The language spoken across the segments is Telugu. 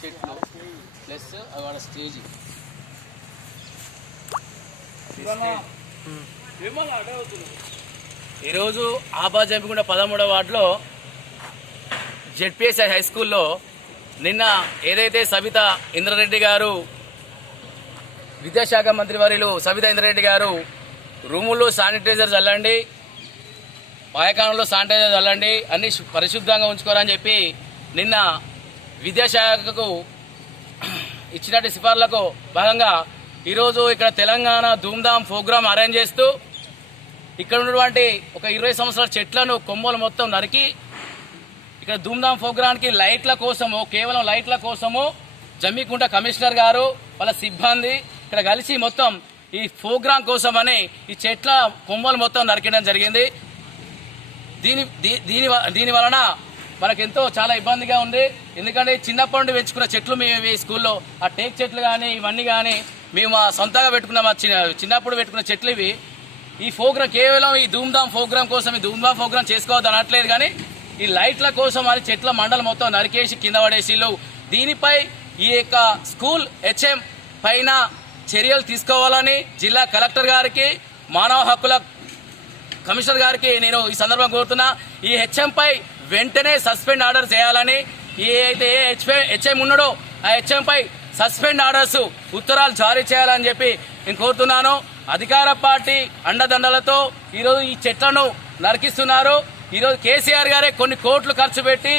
చెట్లు ప్లస్ అవాడ స్టేజ్. ఈరోజు ఆబాజంపిగూడ 13వ వార్డులో జెడ్పీఎస్ఐ హై స్కూల్లో నిన్న ఏదైతే సబితా ఇంద్రారెడ్డి గారు, విద్యాశాఖ మంత్రి వర్యులు సబితా ఇంద్రారెడ్డి గారు రూముల్లో శానిటైజర్ చల్లండి, పాయకాలంలో శానిటైజర్ చల్లండి, అన్ని పరిశుభ్రంగా ఉంచుకోవాలని చెప్పి నిన్న విద్యాశాఖకు ఇచ్చినట్టు సిఫార్లకు భాగంగా ఈరోజు ఇక్కడ తెలంగాణ ధూమ్ధామ్ ప్రోగ్రాం అరేంజ్ చేస్తూ ఇక్కడ ఉన్నటువంటి ఒక 20 సంవత్సరాల చెట్లను కొమ్మలు మొత్తం నరికి ఇక్కడ ధూమ్ధామ్ ప్రోగ్రాంకి లైట్ల కోసము, కేవలం లైట్ల కోసము జమ్మికుంట కమిషనర్ గారు వాళ్ళ సిబ్బంది ఇక్కడ కలిసి మొత్తం ఈ ప్రోగ్రాం కోసమని ఈ చెట్ల కొమ్మలు మొత్తం నరికడం జరిగింది. దీని వలన మనకెంతో చాలా ఇబ్బందిగా ఉంది. ఎందుకంటే చిన్నప్పటి నుండి పెంచుకున్న చెట్లు మేము ఈ స్కూల్లో ఆ టేక్ చెట్లు కానీ ఇవన్నీ కానీ మేము సొంతంగా పెట్టుకున్న మా చిన్నప్పుడు పెట్టుకున్న చెట్లు ఇవి. ఈ ప్రోగ్రాం కేవలం ఈ ధూమ్ధామ్ ప్రోగ్రాం కోసం ఈ ధూమ్ధామ్ ప్రోగ్రాం చేసుకోవద్దు అనట్లేదు, కానీ ఈ లైట్ల కోసం అది చెట్ల మండలం మొత్తం నరికేసి కింద పడేసిళ్ళు. దీనిపై ఈ యొక్క స్కూల్ హెచ్ఎం పైన చర్యలు తీసుకోవాలని జిల్లా కలెక్టర్ గారికి, మానవ హక్కుల కమిషనర్ గారికి నేను ఈ సందర్భంగా కోరుతున్నా. ఈ హెచ్ఎం పై వెంటనే సస్పెండ్ ఆర్డర్ చేయాలని, ఏ హెచ్ఎం ఉన్నాడో ఆ హెచ్ఎం పై సస్పెండ్ ఆర్డర్స్ ఉత్తరాలు జారీ చేయాలని చెప్పి నేను కోరుతున్నాను. అధికార పార్టీ అండదండలతో ఈరోజు ఈ చెట్లను నరికిస్తున్నారు. ఈరోజు కేసీఆర్ గారే కొన్ని కోట్లు ఖర్చు పెట్టి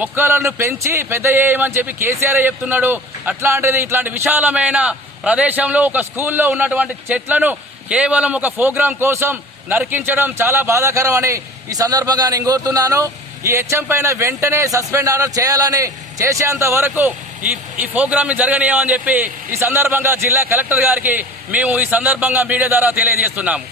మొక్కలను పెంచి పెద్ద చేయమని చెప్పి కేసీఆర్ చెప్తున్నాడు. అట్లాంటిది ఇట్లాంటి విశాలమైన ప్రదేశంలో ఒక స్కూల్లో ఉన్నటువంటి చెట్లను కేవలం ఒక ప్రోగ్రాం కోసం నరికించడం చాలా బాధాకరం అని ఈ సందర్భంగా నేను కోరుతున్నాను. ఈ హెచ్ఎం పైన వెంటనే సస్పెండ్ ఆర్డర్ చేయాలని, చేసేంత వరకు ఈ ప్రోగ్రామ్ జరగనీయమని చెప్పి ఈ సందర్భంగా జిల్లా కలెక్టర్ గారికి మేము ఈ సందర్భంగా మీడియా ద్వారా తెలియజేస్తున్నాము.